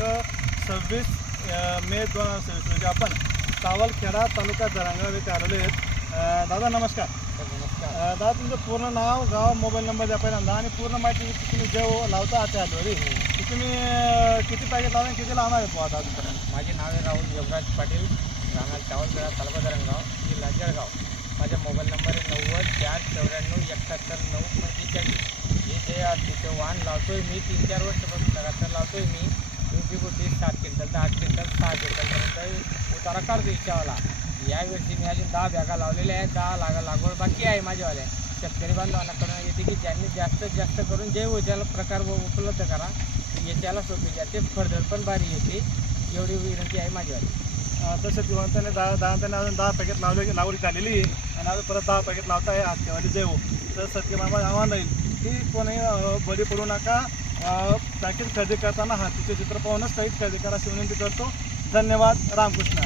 26 मे 2026 रोजी आपण सावलखेडा तालुका जळगाव येथे आलेलो आहेत. दादा नमस्कार. नमस्कार. दादा तुमचं पूर्ण नाव, गाव, मोबाईल नंबर द्या पहिल्यांदा आणि पूर्ण माहिती तुम्ही जे लावता आता आलो तुम्ही किती पॅकेट लावले, किती लावणार आहेत आता अजूनपर्यंत? माझे नाव आहे राहुल योगराज पाटील, राहणार सावलखेडा तालुका जळगाव, जिल्हा जळगाव. माझा मोबाईल नंबर आहे 90-494-71-945. हे जे तिथे वाहन लावतो आहे मी 3-4 वर्षापासून लगातार लावतो आहे मी. UP-40 7 क्विंटल, 8 क्विंटल, 6 क्विंटलपर्यंत उतारा काढतो इच्छावाला. यावर्षी मी अजून 10 बॅगा लावलेल्या आहेत. 10 लागवड बाकी आहे माझ्यावाल्या. शेतकरी बांधवांना कळून येते की ज्यांनी जास्तीत जास्त करून जैव ऊर्जाला प्रकार उपलब्ध करा, याच्याला सोपी जाते, फळदर पण भारी येते, एवढी विनंती आहे माझीवाली. तसं दिवसाने त्याने अजून 10 पॅकेट लागवड झालेली आहे आणि अजून परत 10 पॅकेट लावता आहे हप्त्यावाली जैव. तर शेतकऱ्यांना आव्हान राहील की कोणी बळी पडू नका. पॅकेट खरेदी करताना हातीचे चित्र पाहूनच काही खरेदी करा अशी विनंती करतो. धन्यवाद. रामकृष्ण.